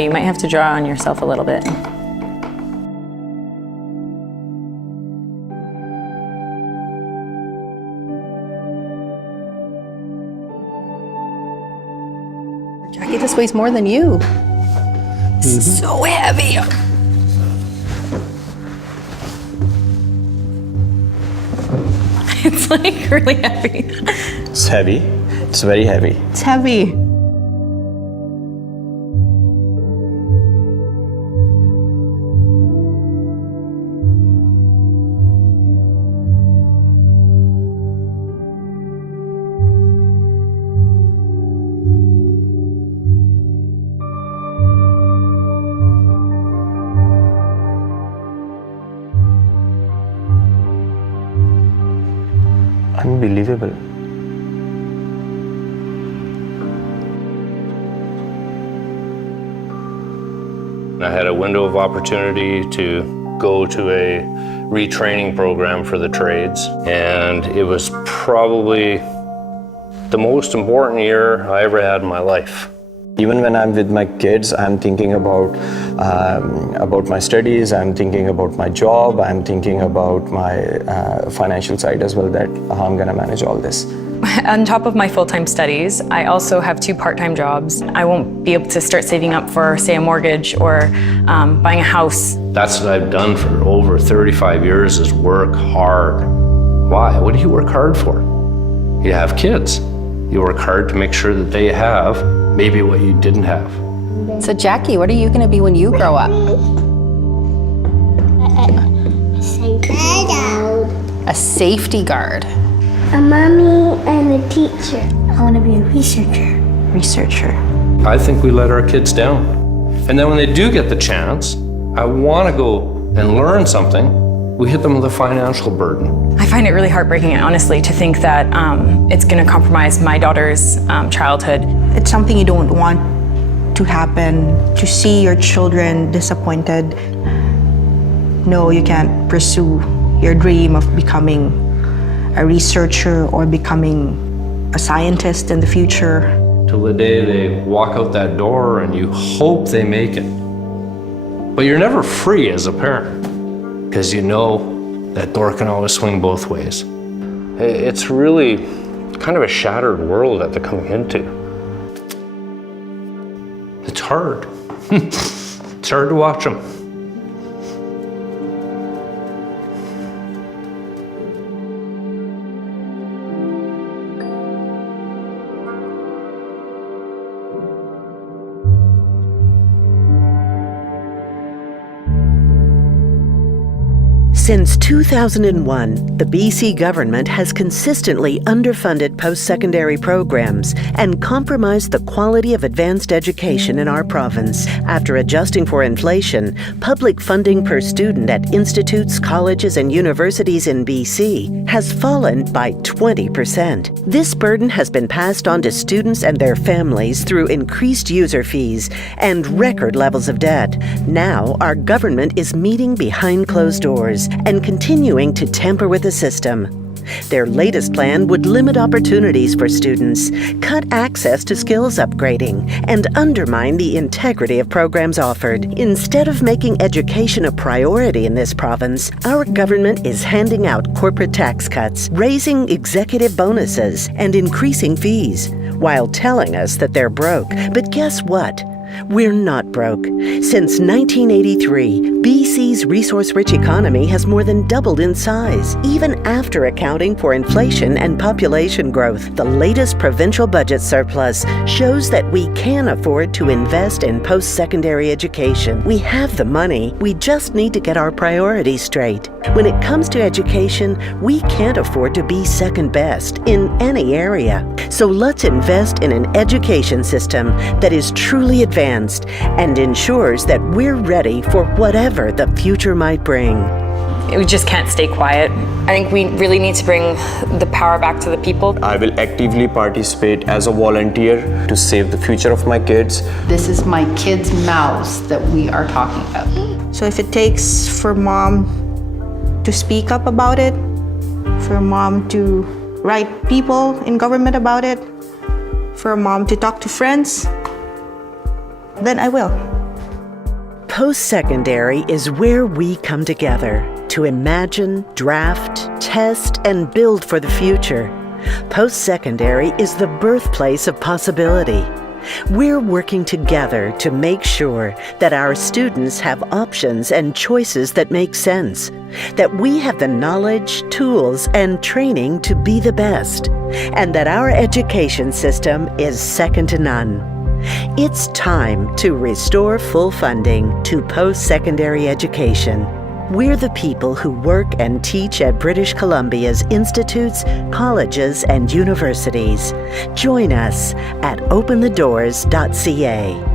happy. You might have to draw on yourself a little bit. Jackie, this weighs more than you. This is so heavy. It's like really heavy. It's heavy. It's very heavy. It's heavy. Unbelievable. I had a window of opportunity to go to a retraining program for the trades, and it was probably the most important year I ever had in my life. Even when I'm with my kids, I'm thinking about my studies, I'm thinking about my job, I'm thinking about my financial side as well, that how I'm gonna manage all this. On top of my full-time studies, I also have 2 part-time jobs. I won't be able to start saving up for, say, a mortgage or buying a house. That's what I've done for over 35 years, is work hard. Why? What do you work hard for? You have kids. You work hard to make sure that they have maybe what you didn't have. So Jackie, what are you going to be when you grow up? A safety guard. A mommy and a teacher. I want to be a researcher. Researcher. I think we let our kids down. And then when they do get the chance, I want to go and learn something, we hit them with a financial burden. I find it really heartbreaking, honestly, to think that it's going to compromise my daughter's childhood. It's something you don't want to happen, to see your children disappointed. No, you can't pursue your dream of becoming a researcher or becoming a scientist in the future. Till the day they walk out that door and you hope they make it. But you're never free as a parent, because you know that door can always swing both ways. It's really kind of a shattered world that they're coming into. It's hard. It's hard to watch them. Since 2001, the BC government has consistently underfunded post-secondary programs and compromised the quality of advanced education in our province. After adjusting for inflation, public funding per student at institutes, colleges, and universities in BC has fallen by 20%. This burden has been passed on to students and their families through increased user fees and record levels of debt. Now, our government is meeting behind closed doors and continuing to tamper with the system. Their latest plan would limit opportunities for students, cut access to skills upgrading, and undermine the integrity of programs offered. Instead of making education a priority in this province, our government is handing out corporate tax cuts, raising executive bonuses, and increasing fees, while telling us that they're broke. But guess what? We're not broke. Since 1983, BC's resource-rich economy has more than doubled in size, even after accounting for inflation and population growth. The latest provincial budget surplus shows that we can afford to invest in post-secondary education. We have the money, we just need to get our priorities straight. When it comes to education, we can't afford to be second best in any area. So let's invest in an education system that is truly advanced and ensures that we're ready for whatever the future might bring. We just can't stay quiet. I think we really need to bring the power back to the people. I will actively participate as a volunteer to save the future of my kids. This is my kids' mouths that we are talking about. So if it takes for mom to speak up about it, for mom to write people in government about it, for mom to talk to friends, then I will. Post-secondary is where we come together to imagine, draft, test, and build for the future. Post-secondary is the birthplace of possibility. We're working together to make sure that our students have options and choices that make sense, that we have the knowledge, tools, and training to be the best, and that our education system is second to none. It's time to restore full funding to post-secondary education. We're the people who work and teach at British Columbia's institutes, colleges, and universities. Join us at openthedoors.ca.